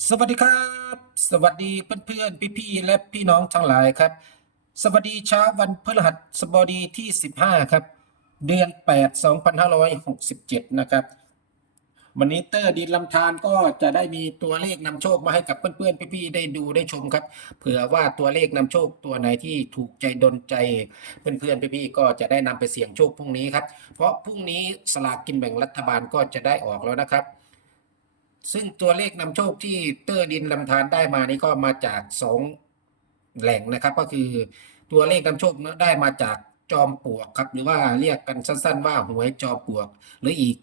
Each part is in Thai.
สวัสดีครับ สวัสดีเพื่อนๆ พี่ๆ และพี่น้องทั้งหลายครับ สวัสดีเช้าวันพฤหัสบดีที่ 15 ครับ เดือน 8 2567 นะครับ วันนี้เตอร์ดินลำธารก็จะได้มีตัวเลขนำโชคมาให้กับเพื่อนๆ พี่ๆ ได้ดูได้ชมครับ เผื่อว่าตัวเลขนำโชคตัวไหนที่ถูกใจดนใจ เพื่อนๆ พี่ๆ ก็จะได้นำไปเสี่ยงโชคพรุ่งนี้ครับ เพราะพรุ่งนี้สลากกินแบ่งรัฐบาลก็จะได้ออกแล้วนะครับ ซึ่งตัวเลขนำโชคที่เตอร์ดินลำธารได้มานี่ก็มาจากสองแหล่งนะครับ ก็คือตัวเลขนำโชคได้มาจากจอมปลวกครับ หรือว่าเรียกกันสั้น ๆ ว่าหวยจอมปลวก หรืออีก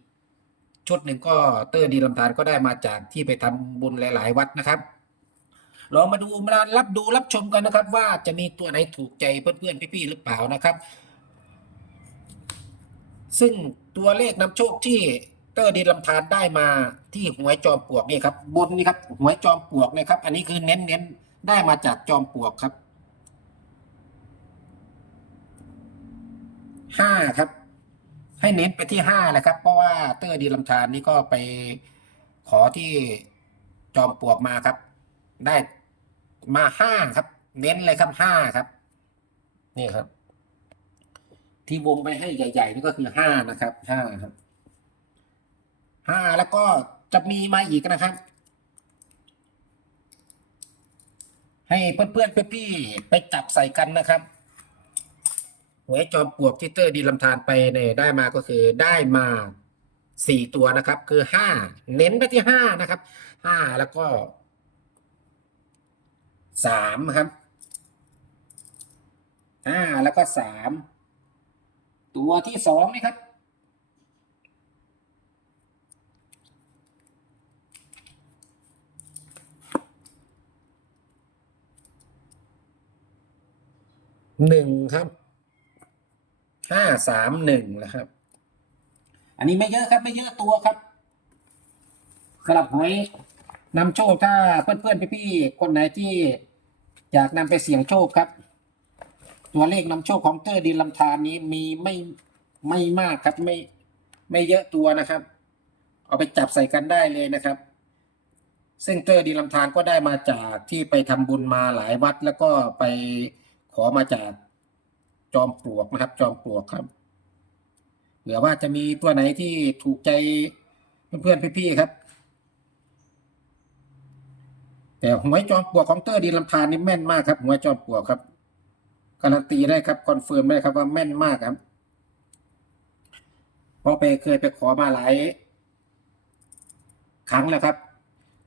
ชุดหนึ่งก็เตอร์ดินลำธารก็ได้มาจากที่ไปทำบุญหลาย ๆ วัดนะครับลองมาดูมารับดูรับชมกันนะครับ ว่าจะมีตัวไหนถูกใจเพื่อนๆพี่ๆหรือเปล่านะครับ ซึ่งตัวเลขนำโชคที่ เตอร์ดินลำธารได้มาที่หวยจอมปลวกนี่ครับบนนี่ครับหวยจอมปลวกนะครับ อันนี้คือเน้นเน้นๆได้มาจากจอมปลวกครับห้าครับ ให้เน้นไปที่ห้าเลยครับ เพราะว่าเตอร์ดินลำธารนี่ก็ไปขอที่จอมปลวกมาครับ ได้มาห้าครับ เน้นเลยครับห้าครับ นี่ครับ ที่วงไปให้ใหญ่ ๆ นี่ก็คือห้านะครับห้าครับ ห้าแล้วก็จะมีมาอีกนะครับ ให้เพื่อนๆพี่ๆไปจับใส่กันนะครับหวยจอมปลวกที่เตอร์ดีลำธารไปเนี่ยได้มาก็คือได้มาสี่ตัวนะครับ คือห้าเน้นไปที่ห้านะครับห้าแล้วก็สามครับห้าแล้วก็สามตัวที่สองนี่ครับ หนึ่งครับห้าสามหนึ่งนะครับ อันนี้ไม่เยอะครับ ไม่เยอะตัวครับสำหรับหวยนำโชคถ้าเพื่อนๆพี่ๆคนไหนที่อยากนำไปเสี่ยงโชคครับ ตัวเลขนำโชคของเตอร์ดินลำธารนี้มีไม่ไม่มากครับไม่ไม่เยอะตัวนะครับ เอาไปจับใส่กันได้เลยนะครับ ซึ่งเตอร์ดินลำธารก็ได้มาจากที่ไปทำบุญมาหลายวัดแล้วก็ไป อมาจากจอมปลวกนะครับ จอมปลวกครับเผื่อว่าจะมีตัวไหนที่ถูกใจเพื่อนๆพี่ๆครับ แต่หวยจอมปลวกของเตอร์ดินลำธารนี่แม่นมากครับหวยจอมปลวกครับการันตีได้ครับคอนเฟิร์มได้ครับว่าแม่นมากครับเพราะไปเคยไปขอมาหลายครั้งแล้วครับ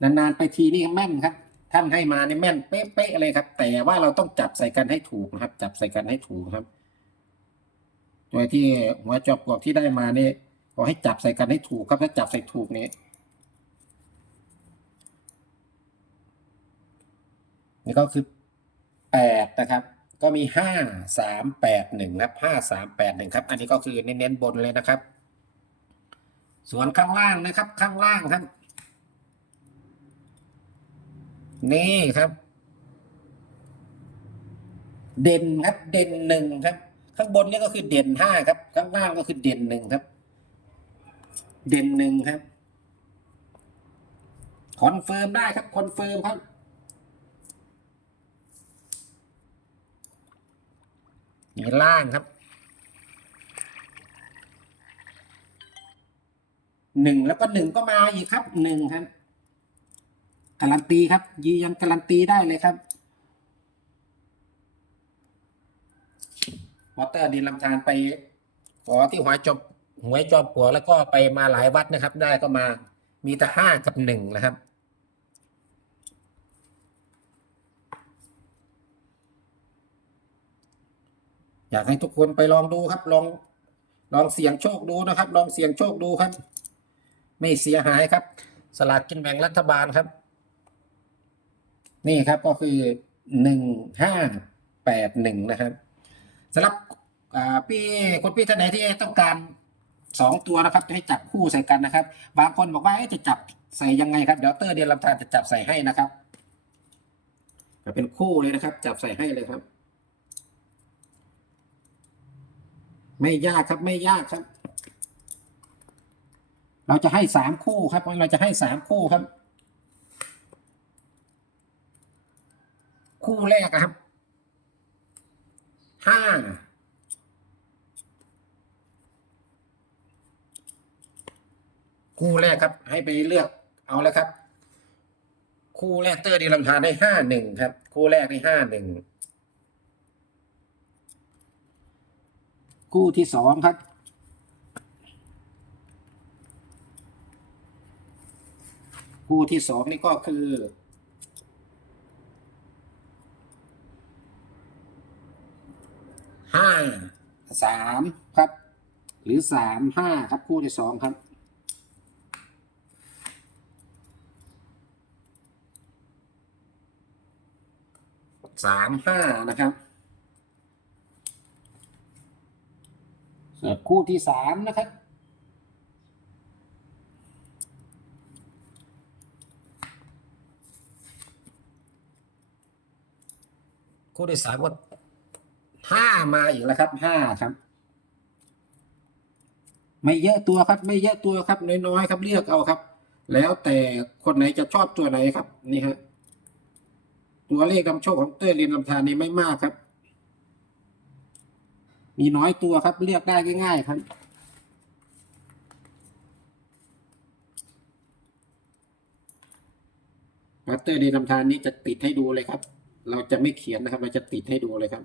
นานๆไปทีนี่แม่นครับ ท่านให้มานี่แม่นเป๊ะๆเลยครับ แต่ว่าเราต้องจับใส่กันให้ถูกนะครับ จับใส่กันให้ถูกครับ โดยที่หัวจอบปลวกที่ได้มาเนี่ยขอให้จับใส่กันให้ถูกครับถ้าจับใส่ถูกนี่นี่ก็คือแปดนะครับ ก็มีห้าสามแปดหนึ่งนะครับห้าสามแปดหนึ่งครับ อันนี้ก็คือเน้นๆบนเลยนะครับ ส่วนข้างล่างนะครับ ข้างล่างครับ นี่ครับ เด่นครับ เด่นหนึ่งครับ ข้างบนนี่ก็คือเด่นห้าครับ ข้างล่างก็คือเด่นหนึ่งครับ เด่นหนึ่งครับคอนเฟิร์มได้ครับคอนเฟิร์มครับนี่ล่างครับหนึ่งแล้วก็หนึ่งก็มาอีกครับหนึ่งครับ การันตีครับยืนยันการันตีได้เลยครับวอเตอร์ดินลำธารไปขอที่หวยจอมหวยจอมปลวแล้วก็ไปมาหลายวัดนะครับ ได้ก็มามีแต่ห้ากับหนึ่งนะครับ อยากให้ทุกคนไปลองดูครับ ลองลองเสี่ยงโชคดูนะครับ ลองเสี่ยงโชคดูครับ ไม่เสียหายครับ สลากกินแบ่งรัฐบาลครับ นี่ครับก็คือหนึ่งห้าแปดหนึ่งนะครับสำหรับพี่คนพี่ท่านไหนที่ต้องการสองตัวนะครับให้จับคู่ใส่กันนะครับ บางคนบอกว่าจะจับใส่ยังไงครับเดี๋ยวเตอร์เดียนลำธารจะจับใส่ให้นะครับจะเป็นคู่เลยนะครับ จับใส่ให้เลยครับ ไม่ยากครับไม่ยากครับ เราจะให้สามคู่ครับเราจะให้สามคู่ครับ คู่แรกนะครับห้าคู่แรกครับ ให้ไปเลือกเอาแล้วครับ คู่แรกเตอร์ดีลำทานได้ห้าหนึ่งครับ คู่แรกได้ห้าหนึ่งคู่ที่สองครับ คู่ที่สองนี่ก็คือ ห้า สามครับ หรือสามห้าครับคู่ที่สองครับสามห้านะครับส่วนคู่ที่สามนะครับคู่ที่สามก็ ห้ามาอีกแล้วครับห้าครับ ไม่เยอะตัวครับ ไม่เยอะตัวครับ น้อยๆครับเลือกเอาครับ แล้วแต่คนไหนจะชอบตัวไหนครับ นี่ฮะตัวเลขนำโชคของเต้ยเรียนลำธารนี่ไม่มากครับ มีน้อยตัวครับ เลือกได้ง่าย ๆ ครับมาสเตอร์เรียนลำธารนี้จะติดให้ดูเลยครับ เราจะไม่เขียนนะครับ เราจะติดให้ดูเลยครับ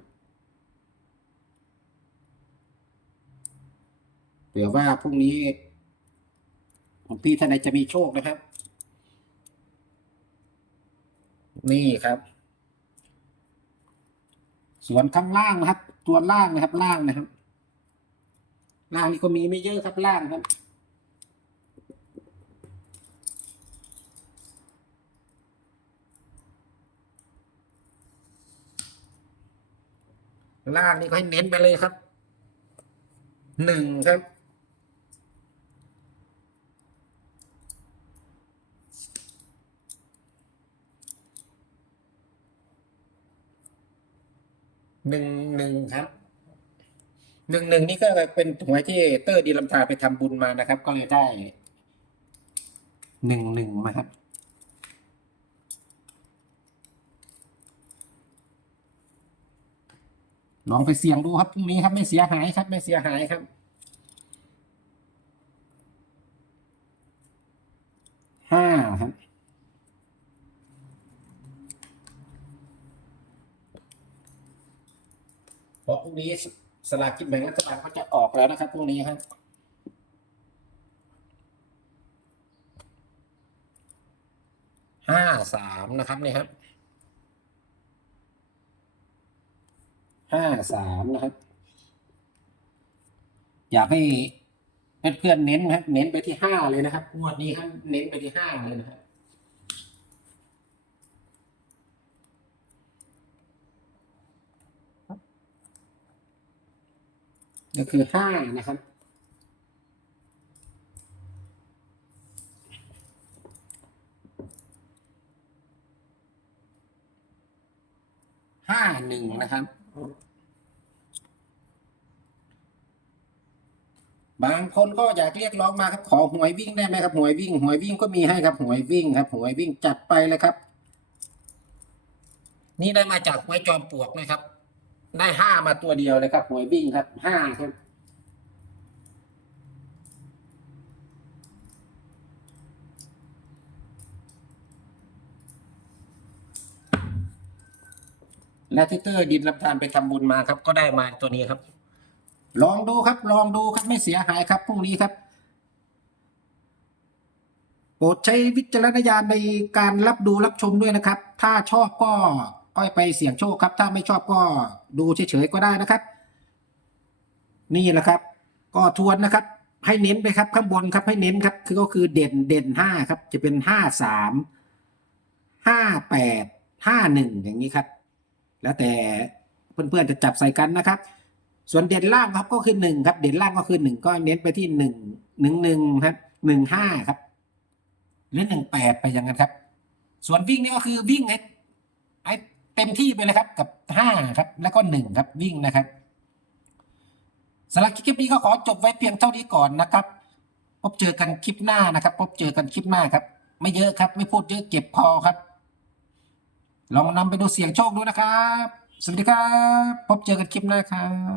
ผื่อว่าพรุ่งนี้ผมพี่ท่านใดจะมีโชคนะครับ นี่ครับ ส่วนข้างล่างนะครับ ตัวล่างนะครับ ล่างนะครับ ล่างนี่ก็มีไม่เยอะครับล่างครับล่างนี่ก็ให้เน้นไปเลยครับ หนึ่งครับ หนึ่งหนึ่งครับหนึ่งหนึ่งนี่ก็เป็นหวยที่เตอร์ดีลำตาไปทำบุญมานะครับ ก็เลยได้หนึ่งหนึ่งมาครับ ลองไปเสี่ยงดูครับพรุ่งนี้ครับไม่เสียหายครับ ไม่เสียหายครับ ห้าครับ เพราะพรุ่ง นี้สลากกินแบ่งรัฐบาลก็จะออกแล้วนะครับพรุ่งนี้ครับห้าสามนะครับนี่ครับห้าสามนะครับ อยากให้เพื่อนๆเน้นนะครับ เน้นไปที่ห้าเลยนะครับงวดนี้ครับเน้นไปที่ห้าเลยนะครับ ก็คือห้านะครับ ห้าหนึ่งนะครับ บางคนก็อยากเรียกร้องมาครับ ขอหวยวิ่งได้ไหมครับหวยวิ่งหวยวิ่งก็มีให้ครับหวยวิ่งครับหวยวิ่งจัดไปเลยครับ นี่ได้มาจากหวยจอมปลวกนะครับ ได้ห้ามาตัวเดียวเลยครับหวยวิ่งครับห้าครับและทิเตอร์ดินรับทานไปทำบุญมาครับ ก็ได้มาตัวนี้ครับ ลองดูครับ ลองดูครับไม่เสียหายครับพรุ่งนี้ครับโปรดใช้วิจารณญาณในการรับดูรับชมด้วยนะครับ ถ้าชอบก็ ก็ไปเสี่ยงโชคครับ ถ้าไม่ชอบก็ดูเฉยๆก็ได้นะครับ นี่แหละครับ ก็ทวนนะครับ ให้เน้นไปครับ ข้างบนครับให้เน้นครับ คือก็คือเด่นเด่นห้าครับ จะเป็นห้าสามห้าแปดห้าหนึ่งอย่างนี้ครับ แล้วแต่เพื่อนๆจะจับใส่กันนะครับ ส่วนเด่นล่างครับก็คือหนึ่งครับ เด่นล่างก็คือหนึ่งก็เน้นไปที่หนึ่งหนึ่งหนึ่งครับหนึ่งห้าครับ หรือหนึ่งแปดไปอย่างนั้นครับ ส่วนวิ่งนี่ก็คือวิ่งไอ้ไอ้ เต็มที่ไปเลยครับกับห้าครับ แล้วก็หนึ่งครับวิ่งนะครับสำหรับคลิปนี้ก็ขอจบไว้เพียงเท่านี้ก่อนนะครับ พบเจอกันคลิปหน้านะครับ พบเจอกันคลิปหน้าครับ ไม่เยอะครับ ไม่พูดเยอะเก็บพอครับ ลองนำไปดูเสี่ยงโชคดูนะครับ สวัสดีครับ พบเจอกันคลิปหน้าครับ